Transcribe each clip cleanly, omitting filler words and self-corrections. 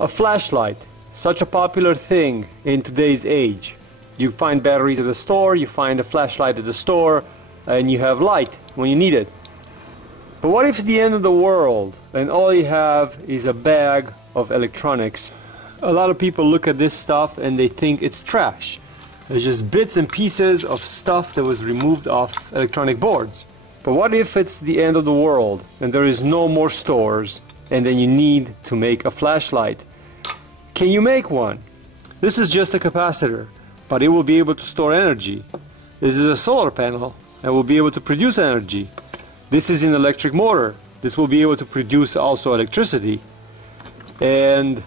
A flashlight, such a popular thing in today's age. You find batteries at the store, you find a flashlight at the store, and you have light when you need it. But what if it's the end of the world and all you have is a bag of electronics? A lot of people look at this stuff and they think it's trash. It's just bits and pieces of stuff that was removed off electronic boards. But what if it's the end of the world and there is no more stores and then you need to make a flashlight? Can you make one? This is just a capacitor, but it will be able to store energy. This is a solar panel and will be able to produce energy. This is an electric motor. This will be able to produce also electricity. And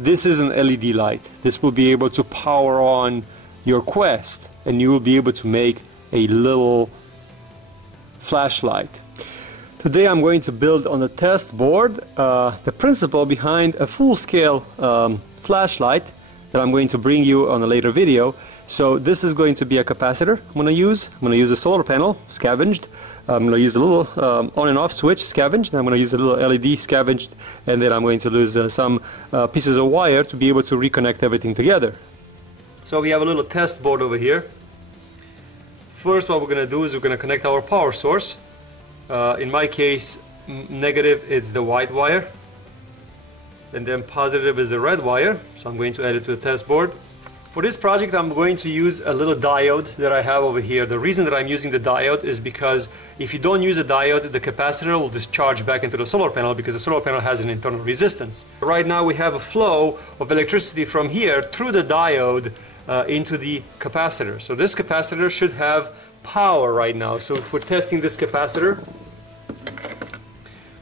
this is an LED light. This will be able to power on your Quest and you will be able to make a little flashlight. Today I'm going to build on the test board the principle behind a full-scale flashlight that I'm going to bring you on a later video. So this is going to be a capacitor I'm going to use. I'm going to use a solar panel scavenged. I'm going to use a little on and off switch scavenged. I'm going to use a little LED scavenged, and then I'm going to use some pieces of wire to be able to reconnect everything together. So we have a little test board over here. First, what we're going to do is we're going to connect our power source. In my case, negative is the white wire, and then positive is the red wire. So I'm going to add it to the test board. For this project, I'm going to use a little diode that I have over here. The reason that I'm using the diode is because if you don't use a diode, the capacitor will discharge back into the solar panel because the solar panel has an internal resistance. Right now we have a flow of electricity from here through the diode into the capacitor. So this capacitor should have power right now. So if we're testing this capacitor,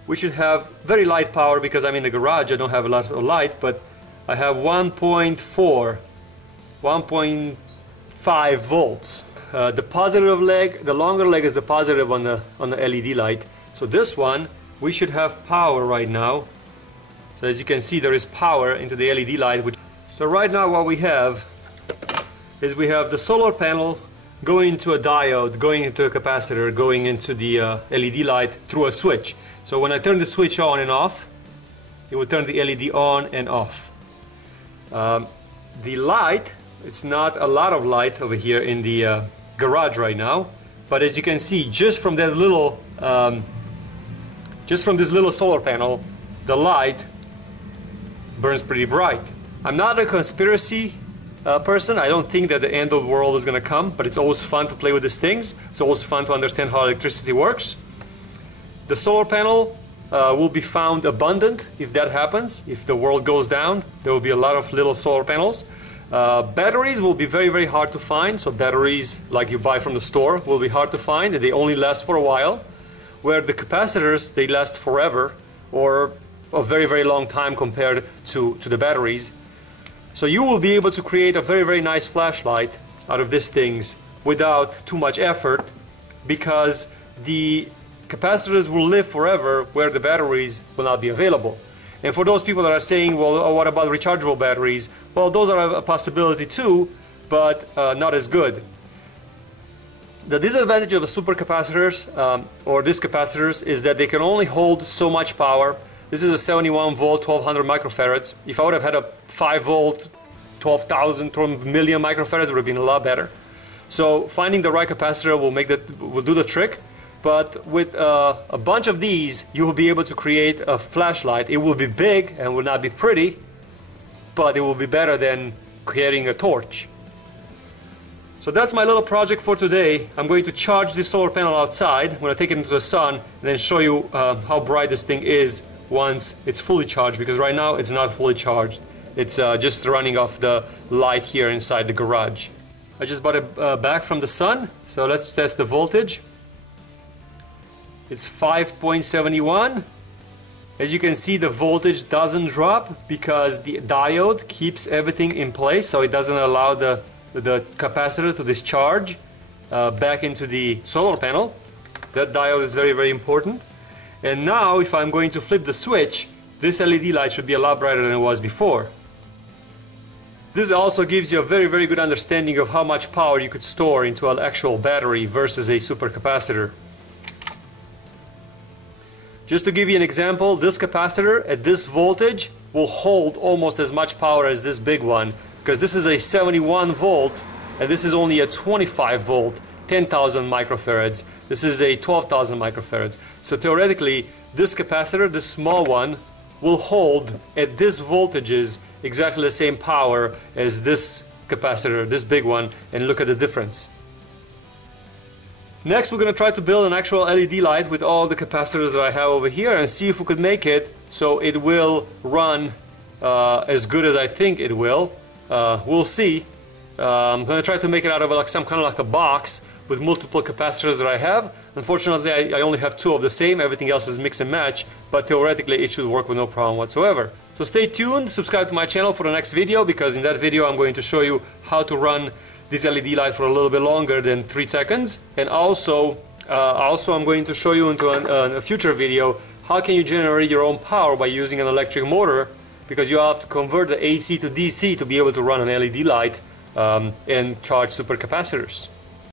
we should have very light power because I'm in the garage. I don't have a lot of light, but I have 1.5 volts. The positive leg, the longer leg is the positive on the LED light. So this one, we should have power right now. So as you can see, there is power into the LED light. So right now what we have is we have the solar panel going into a diode, going into a capacitor, going into the LED light through a switch. So when I turn the switch on and off, it will turn the LED on and off. The light, it's not a lot of light over here in the garage right now, but as you can see, just from that little, just from this little solar panel, the light burns pretty bright. I'm not a conspiracy person. I don't think that the end of the world is going to come, but it's always fun to play with these things. It's always fun to understand how electricity works. The solar panel will be found abundant if that happens. If the world goes down, there will be a lot of little solar panels. Batteries will be very, very hard to find. So batteries like you buy from the store will be hard to find, and they only last for a while. Where the capacitors, they last forever or a very, very long time compared to the batteries. So you will be able to create a very, very nice flashlight out of these things without too much effort, because the capacitors will live forever where the batteries will not be available. And for those people that are saying, well, what about rechargeable batteries? Well, those are a possibility too, but not as good. The disadvantage of the supercapacitors or these capacitors is that they can only hold so much power. This is a 71 volt, 1200 microfarads. If I would have had a 5 volt, 12,000, 12 million microfarads, it would have been a lot better. So finding the right capacitor will do the trick. But with a bunch of these, you will be able to create a flashlight. It will be big and will not be pretty, but it will be better than carrying a torch. So that's my little project for today. I'm going to charge this solar panel outside. I'm going to take it into the sun and then show you how bright this thing is once it's fully charged, because right now it's not fully charged. It's just running off the light here inside the garage. I just bought it back from the sun, so let's test the voltage. It's 5.71. As you can see, the voltage doesn't drop because the diode keeps everything in place, so it doesn't allow the capacitor to discharge back into the solar panel. That diode is very, very important. And now if I'm going to flip the switch, this LED light should be a lot brighter than it was before. This also gives you a very, very good understanding of how much power you could store into an actual battery versus a supercapacitor. Just to give you an example, this capacitor at this voltage will hold almost as much power as this big one, because this is a 71 volt and this is only a 25 volt, 10,000 microfarads. This is a 12,000 microfarads. So theoretically, this capacitor, this small one, will hold at this voltages exactly the same power as this capacitor, this big one, and look at the difference. Next, we're going to try to build an actual LED light with all the capacitors that I have over here and see if we could make it so it will run as good as I think it will. We'll see. I'm going to try to make it out of like some kind of like a box with multiple capacitors that I have. Unfortunately, I only have 2 of the same. Everything else is mix and match, but theoretically it should work with no problem whatsoever. So stay tuned, subscribe to my channel for the next video, because in that video I'm going to show you how to run this LED light for a little bit longer than 3 seconds. And also I'm going to show you into a future video how can you generate your own power by using an electric motor, because you have to convert the AC to DC to be able to run an LED light and charge supercapacitors.